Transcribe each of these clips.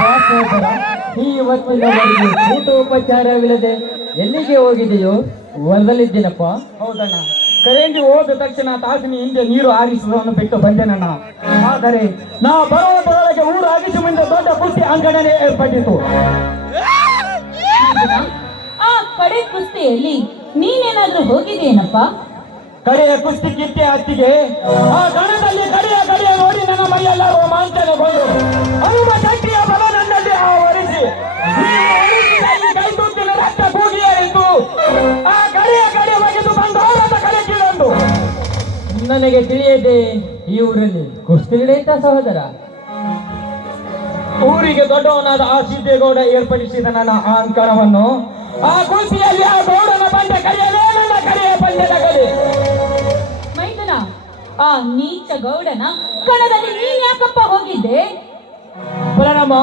ಸಹೋದರ, ಈ ಇವತ್ತಿನವರೆಗೆ ಊಟೋಪಚಾರವಿಲ್ಲದೆ ಎಲ್ಲಿಗೆ ಹೋಗಿದೆಯೋ? ಹೊರದಲ್ಲಿದ್ದೇನಪ್ಪ. ಹೌದಣ್ಣ, ಕರೆಂಜಿ ಹೋದ ತಕ್ಷಣ ತಾಸಿನ ಹಿಂದೆ ನೀರು ಹಾರಿಸುವುದನ್ನು ಬಿಟ್ಟು ಬಂದೆನಣ್ಣ. ಆದರೆ ನಾ ಬರುವುದರೊಳಗೆ ಊರು ಹಾರಿಸಿ ಮುಂದೆ ದೊಡ್ಡ ಕುಸ್ತಿ ಅಂಗಡನೆ ಏರ್ಪಟ್ಟಿತು. ಆ ಕಡೆ ಕುಸ್ತಿಯಲ್ಲಿ ನೀನೇನಾದ್ರೂ ಹೋಗಿದ್ದೇನಪ್ಪ? ಕಡೆಯ ಕುಸ್ತಿ ಕಿತ್ತೆ ಹತ್ತಿಗೆ ಆ ಗಣದಲ್ಲಿ ಕಡೆಯ ನೋಡಿ ನನ್ನ ಮೈಯೆಲ್ಲ ರೋಮಾಂಚನಗೊಂಡು ಹನುಮ ಶಕ್ತಿಯ ಬಲ ನನ್ನಲ್ಲಿ ಆವರಿಸಿ ಕೈ ತುತ್ತಿನ ರಕ್ತ ಕೂಗಿಯಾಯಿತು. ಆ ಕಡೆ ಒಗೆದು ಬಂದವರದ ಕಡೆ ಕೀಳೊಂದು. ನನಗೆ ತಿಳಿಯದೆ ಈ ಊರಲ್ಲಿ ಕುಸ್ತಿ ನಡೆಯುತ್ತಾ ಸಹೋದರ? ಊರಿಗೆ ದೊಡ್ಡವನಾದ ಆ ಸಿದ್ದೇಗೌಡ ಏರ್ಪಡಿಸಿದ ನನ್ನ ಅಹಂಕಾರವನ್ನು ಆ ಕುಸ್ತಿಯಲ್ಲಿ ಆ ಗೌಡನ ಬಂದ ಕರೆಯಲೇ ನನ್ನ ಕರೆಯ ಪಂದ್ಯದ ಕಲೆ. ಮೈದುನ, ಆ ನೀಚ ಗೌಡನ ಕಣದಲ್ಲಿ ನೀನ್ ಯಾಕಪ್ಪ ಹೋಗಿದ್ದೆ? ಬಲರಾಮ,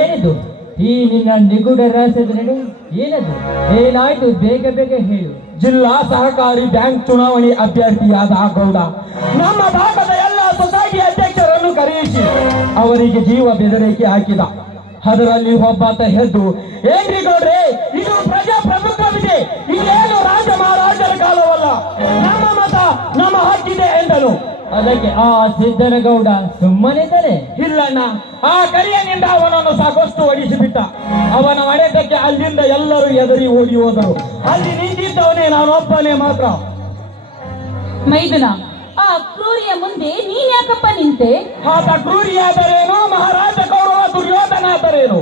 ಏನಿದು ಈ ನಿನ್ನ ನಿಗೂಢ ರಹಸ್ಯದ ನಡೆ? ಏನದು? ಏನಾಯ್ತು? ಬೇಗ ಬೇಗ ಹೇಳು. ಜಿಲ್ಲಾ ಸಹಕಾರಿ ಬ್ಯಾಂಕ್ ಚುನಾವಣೆ ಅಭ್ಯರ್ಥಿಯಾದ ಆ ಗೌಡ ನಮ್ಮ ಭಾಗದ ಎಲ್ಲ ಸೊಸೈಟಿ ಅಧ್ಯಕ್ಷರನ್ನು ಕರೆಯಿಸಿ ಅವರಿಗೆ ಜೀವ ಬೆದರಿಕೆ ಹಾಕಿದ. ಅದರಲ್ಲಿ ಒಬ್ಬಾತ ಎದ್ದು, ಏನ್ರಿ ಗೌಡ್ರೆ, ಇದು ಪ್ರಜಾಪ್ರಭುತ್ವವಿದೆ, ಇದೇನು ರಾಜ ಮಹಾರಾಜರ ಕಾಲವಲ್ಲ, ನಮ್ಮ ಮತ ನಮ್ಮ ಹಕ್ಕಿದೆ ಎಂದನು. ಅದಕ್ಕೆ ಆ ಸಿದ್ದನಗೌಡ ಸುಮ್ಮನಿದ್ದಾನೆ? ಇಲ್ಲಣ್ಣ, ಆ ಕರಿಯನಿಂದ ಅವನನ್ನು ಸಾಕಷ್ಟು ಹೊಡಿಸಿಬಿಟ್ಟ. ಅವನ ಹೊಡೆತಕ್ಕೆ ಅಲ್ಲಿಂದ ಎಲ್ಲರೂ ಎದರಿ ಓಡಿ ಹೋದರು. ಅಲ್ಲಿ ನಿಂತಿದ್ದವನೇ ನಾನೊಬ್ಬನೇ ಮಾತ್ರ. ಮೈದುನ, ಆ ಕ್ರೂರಿಯ ಮುಂದೆ ನೀನ್ ಯಾಕಪ್ಪ ನಿಂತೆ? ಆತ ಕ್ರೂರಿಯಾದರೇನು, ಮಹಾರಾಜ ಕೌರವ ದುರ್ಯೋಧನಾದರೇನು?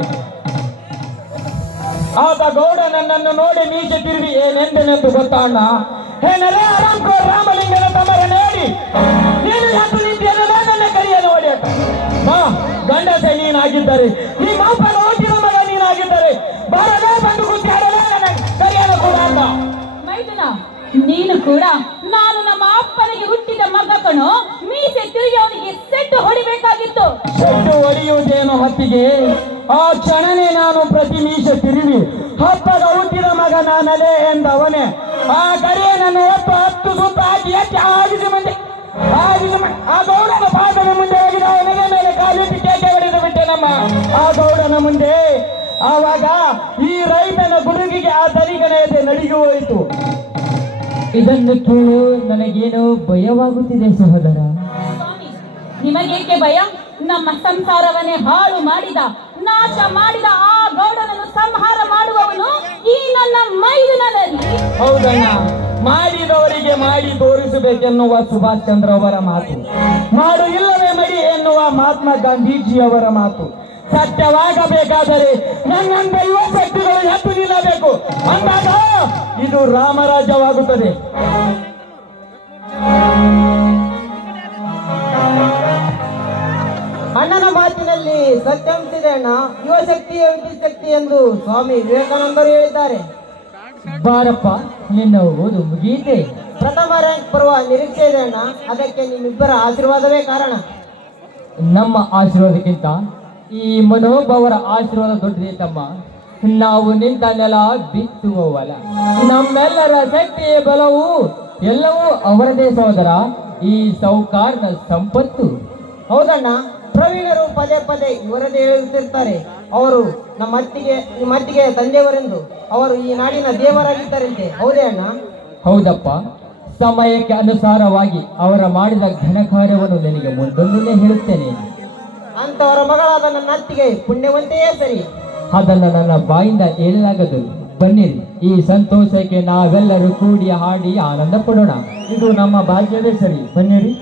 ಆತ ಗೌಡ ನನ್ನನ್ನು ನೋಡಿ ನೀಚೆ ತಿರುಗಿ ಏನೆಂದೆನೆಂದು ಗೊತ್ತಾಣ್ಣ. ಏನರೇ ಅರಾಮ್ಕೋರ್ ರಾಮಲಿಂಗನ ತಮರ ನೋಡಿ ನೀನು ಯಾಕೆ ನಿಂತಿಯಲ್ಲ ನನ್ನ ಕರಿಯನ್ನು ಹೊಡೆಯಟ. ಗಂಡಸೆ ನೀನಾಗಿದ್ದರೆ, ಈ ಮಾಪನ ಓಟಿನ ಮಗ ನೀನಾಗಿದ್ದರೆ ಬಾರಲೇ ಬಂದು ಖುಷಿ ಆಡಲೇ ನನ್ನ ಕರಿಯನ್ನು ಕೂಡ ಅಂದ. ಮೈದುನ, ನೀನು ಕೂಡ ನಾನು ನಮ್ಮ ಅಪ್ಪನಿಗೆ ಹುಟ್ಟಿದ ಮಗ ಕಣೋ. ಮೀಸೆ ತಿರುಗಿ ಅವನಿಗೆ ಸೆಟ್ಟು ಹೊಡಿಬೇಕಾಗಿತ್ತು. ಸೆಟ್ಟು ಹೊಡೆಯುವುದೇನು ಹತ್ತಿಗೆ? ಆ ಕ್ಷಣನೇ ನಾನು ಪ್ರತಿ ಮೀಸೆ ತಿರುವಿ ಹಬ್ಬದ ಹುಟ್ಟಿದ ಮಗ ನಾನಲೇ ಎಂದವನೇ. ಆ ಕರಿಯನನ್ನು ಒಟ್ಟು 10 ಸುತ್ತ ಹಾಕಿ ಎತ್ತಿ ಆಗಿಸಿ ಮುಂದೆ ಆ ಗೌಡನ ಪಾದದ ಮುಂದೆ ಹೋಗಿದ ಅವನಿಗೆ ಮೇಲೆ ಕಾಲಿಟ್ಟು ಕೇಕೆ ಹೊಡೆದು ಬಿಟ್ಟೆ ನಮ್ಮ ಆ ಗೌಡನ ಮುಂದೆ. ಆವಾಗ ಈ ರೈತನ ಗುಡುಗಿಗೆ ಆ ತರಿಗನೆಯದೆ ನಡಿಗೆ ಹೋಯಿತು. ಇದನ್ನು ಕೇಳು ನನಗೇನೋ ಭಯವಾಗುತ್ತಿದೆ ಸಹೋದರ. ಸ್ವಾಮಿ, ನಿಮಗೇಕೆ ಭಯ? ನಮ್ಮ ಸಂಸಾರವನ್ನೇ ಹಾಳು ಮಾಡಿದ, ನಾಶ ಮಾಡಿದ ಆ ಗೌಡನನ್ನು ಸಂಹಾರ ಮಾಡುವವನು ಈ ನನ್ನ ಮೈದುನಲ್ಲಿ. ಹೌದಣ್ಣ, ಮಾಡಿದವರಿಗೆ ಮಾಡಿ ತೋರಿಸಬೇಕೆನ್ನುವ ಸುಭಾಷ್ ಚಂದ್ರ ಅವರ ಮಾತು, ಮಾಡು ಇಲ್ಲವೇ ಮಡಿ ಎನ್ನುವ ಮಹಾತ್ಮ ಗಾಂಧೀಜಿಯವರ ಮಾತು ಸತ್ಯವಾಗಬೇಕಾದರೆ ನನ್ನಂತ ಯುವ ಶಕ್ತಿಗಳು ಎದ್ದು ನಿಲ್ಲಬೇಕು. ಅಂದಾಗ ಇದು ರಾಮರಾಜ್ಯವಾಗುತ್ತದೆ. ಅಣ್ಣನ ಮಾತಿನಲ್ಲಿ ಸತ್ಯಾಂಶಿದೆ ಅಣ್ಣ. ಯುವ ಶಕ್ತಿಯ ವಿದ್ಯುತ್ ಶಕ್ತಿ ಎಂದು ಸ್ವಾಮಿ ವಿವೇಕಾನಂದರು ಹೇಳಿದ್ದಾರೆ. ಬಾರಪ್ಪ, ನಿನ್ನ ಓದು ಮುಗಿಯಿತೆ. ಪ್ರಥಮ ರ್ಯಾಂಕ್ ಬರುವ ನಿರೀಕ್ಷೆ ಇದೆ ಅಣ್ಣ. ಅದಕ್ಕೆ ನಿಮ್ಮಿಬ್ಬರ ಆಶೀರ್ವಾದವೇ ಕಾರಣ. ನಮ್ಮ ಆಶೀರ್ವಾದಕ್ಕಿಂತ ಈ ಮನೋಭಾವರ ಆಶೀರ್ವಾದ ದೊಡ್ಡದೇ ತಮ್ಮ. ನಾವು ನಿಂತ ನೆಲ ಬಿತ್ತುವವಲ್ಲ. ನಮ್ಮೆಲ್ಲರ ಶಕ್ತಿಯ ಬಲವು ಎಲ್ಲವೂ ಅವರದೇ ಸಹೋದರ. ಈ ಸೌಕಾರ್ನ ಸಂಪತ್ತು. ಹೌದಣ್ಣ, ಪ್ರವೀಣರು ಪದೇ ಪದೇ ಇವರದೇ ಹೇಳುತ್ತಿರ್ತಾರೆ. ಅವರು ನಿಮ್ಮ ಅತ್ತಿಗೆ ತಂದೆಯವರೆಂದು. ಅವರು ಈ ನಾಡಿನ ದೇವರಾಗಿದ್ದಾರಂತೆ. ಹೌದೇ ಅಣ್ಣ? ಹೌದಪ್ಪ, ಸಮಯಕ್ಕೆ ಅನುಸಾರವಾಗಿ ಅವರ ಮಾಡಿದ ಘನ ಕಾರ್ಯವನ್ನು ನಿನಗೆ ಮುಂದೊಂದನ್ನೇ ಹೇಳುತ್ತೇನೆ. ಅಂತವರ ಮಗಳಾದ ನನ್ನ ಅತ್ತಿಗೆ ಪುಣ್ಯವಂತೆಯೇ ಸರಿ. ಅದನ್ನು ನನ್ನ ಬಾಯಿಂದ ಹೇಳಲಾಗದು. ಬನ್ನಿರಿ, ಈ ಸಂತೋಷಕ್ಕೆ ನಾವೆಲ್ಲರೂ ಕೂಡಿ ಹಾಡಿ ಆನಂದ ಪಡೋಣ. ಇದು ನಮ್ಮ ಭಾಗ್ಯವೇ ಸರಿ. ಬನ್ನಿರಿ.